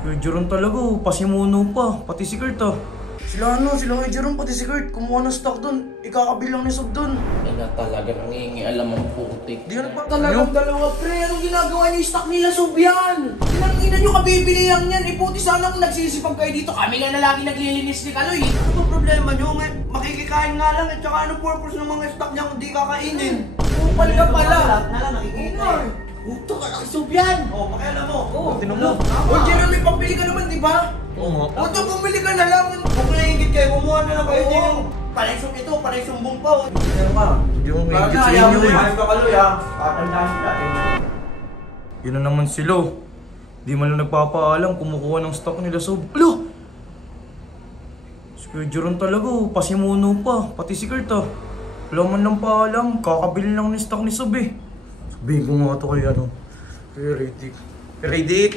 Kuya Jeron talaga oh, pasimuno pa, pati si Kurt ah. Sila Kuya Jeron pati si Kurt, kumuha ng stock dun, ikakabilang ni Sob dun. Ay na talaga, nangingialam ang putik. Di ka na pa Talagang dalawa, pre. Anong ginagawa niyo? Stock nila, Sob yan. Tinangina niyo, kabibili lang yan. Iputi sana kung nagsisipag kayo dito. Kami nga na lagi naglilinis ni Kaloy. Ano ba problema nyo? Makikikain nga lang at saka ano purpose ng mga stock niya kung di kakainin? Kupal ka pala. Lahat na lang nakikita eh. Puto ka lang, Sob yan. Pakialam mo. Tinan mo. O, Jeremy, pambili ka naman, di ba? Oo nga. Puto, bumili ka na lang. Kung naingit kayo, kumuha na lang kayo Oo. din. Panay ito, panay sumbong pa. Ano ka? Yung ingit sa inyo eh. Ayos ka Kaloy ha. Tatandaan sila. Yun na naman sila. Di man lang nagpapaalam, kumukuha ng stock nila Sob. Alo! Si Kuya Jeron talaga oh, pasimuno pa, pati si Kurt ah. Wala man lang paalam, kakabili lang ng stock ni Sob eh. Sabihin ko nga ito kay ano. Kay Redick. Redick.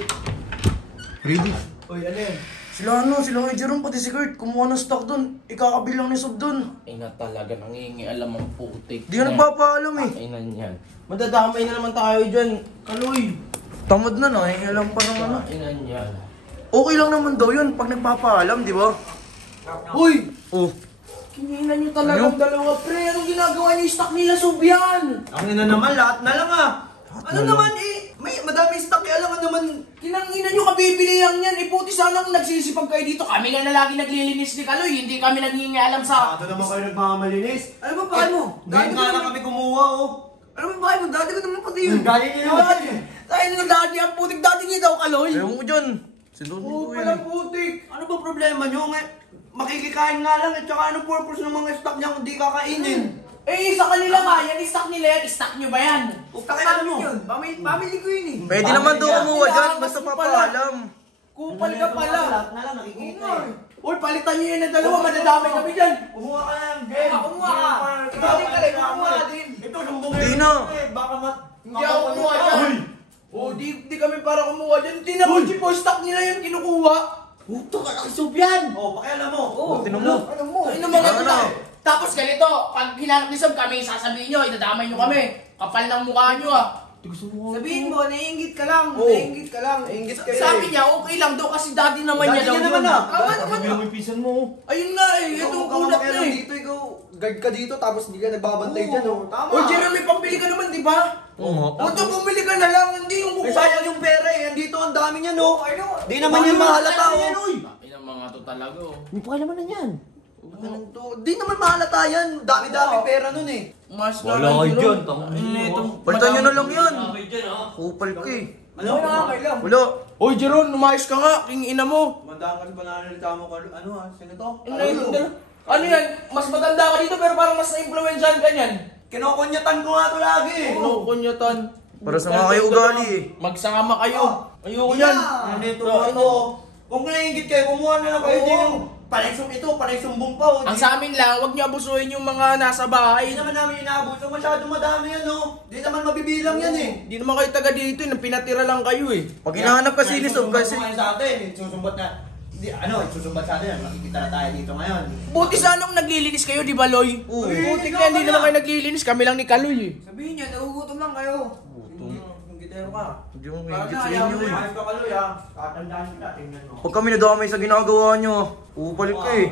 Uy, ano yan? Sila Kuya Jeron pati si Kurt, kumuha ng stock dun. Ikakabil lang ni Sob dun. Ay na talaga, nangingialam ang putik. Di ka nagpapaalam eh. Ay na yan. Madadamay na naman tayo dyan, Kaloy. Tamad na na, eh. Alam pa ng ano. Ay na yan. Okay lang naman daw yun pag nagpapaalam, di ba? Uy! Oh. Kinina niyo talagang dalawa, pre. Anong ginagawa niyo? Stock nila, Sob yan. Ang ina naman, lahat na lang ah. Ano naman eh, may madami stock eh, alam mo naman. Kinangina nyo, kabibili lang yan. Iputi sana kung nagsisipag kayo dito. Kami nga na lagi naglilinis ni Kaloy. Hindi kami nangingialam sa... Ito naman kayo nagmamalinis. Ano ba bakit mo? Ngayon nga lang kami kumuha oh. Ano ba bakit mo? Dati ko naman pati yun. Galing niyo naman eh. Tayo nga dati ang putik. Dati niya daw, Kaloy. Ewan ko dyan. Sinunod Oo, ko palang yun. putik. Ano ba problema nyo? Makikikain nga lang at saka ano purpose ng mga stock niya kung di kakainin? Eh, sa kanila nga. Yan, stock nila yan. Stock nyo ba yan? Pakialam mo. Family ko yun eh. Pwede naman daw kumuha dyan, Kailangan basta kasi pala. papaalam. Kupal ka pala. Lahat na lang nakikita eh. Uy, palitan nyo yan ng dalawa. Madadamay kami dyan. Kumuha ka na ng game. Kumuha ka. Galing ka lang, kumuha ka din. Ito, sumbong Di na. Baka Hindi ako kumuha dyan. Oh, di kami para kumuha dyan. Hindi na kung po stock nila yan kinukuha. Puto ka lang, Sob yan. Oh, pakialam mo. Oo, Tinan mo. Ano mo? Ano mga Ano? tao? Tapos ganito, pag hinanap ni Sob kami, sasabihin nyo, idadamay nyo kami. Kapal ng mukha nyo ah. Sabihin mo, naiingit ka lang. Oo. Naiingit ka lang. Ingit kayo Sabi niya, okay lang daw kasi daddy naman Daddy niya daw niya naman yun. ah. Tama naman ah. Yung pisan mo. Ayun nga eh, ito ang kulat na eh. Dito, ikaw, guard ka dito, tapos hindi ka nagbabantay dyan, oh. Tama. O Jeremy, pambili ka naman, di ba? Oo nga. Puto, bumili ka na lang, hindi yung Ay, mukha. sayang yung pera eh. Andito ang dami niya, no? Ano? Di naman yan mahalata, oh. Ay na mga to talaga oh. Hindi pa naman na yan. Ganun to. Di naman mahalata yan. Dami-dami pera nun eh. Mas Wala kayo dyan, Palitan nyo na lang yan. ah. Kupal ka eh. Ano? lang. Wala. Oy, Jeron, umayos ka nga, king ina mo. Mandaan kasi pananalita mo, ano ah, sino to? Ano yan? Mas matanda ka dito pero parang mas na-influensyahan ka niyan. Kinukunyatan ko nga to lagi eh. Kunyatan. Para sa mga kayo ugali eh. Magsama kayo. Ayoko Yan. yan. Nandito na ito. Kung naingit kayo, kumuha na lang kayo din. Panay sumbong pa, oh. Ang sa amin lang, huwag niyo abusuhin yung mga nasa Hindi bahay. naman namin inaabuso. Masyadong madami yan, no? Di naman mabibilang yan eh. Hindi naman kayo taga dito, pinatira lang kayo eh. Pag hinahanap kasi ni Sob kasi... Susumbat sa atin. Susumbat na. Susumbat sa atin. Makikita na tayo dito ngayon. Buti sana kung naglilinis kayo, di ba, Loy? Oo. Buti na, hindi naman kayo naglilinis. Kami lang ni Kaloy eh. Sabihin niya, nagugutom lang kayo. Yung gitero ka. Hindi yung ingit sa inyo eh. Ayos ka Kaloy, ha? Tatandaan kita. Tingnan mo. Pag kami nadamay sa ginagawa nyo, upalik ka eh.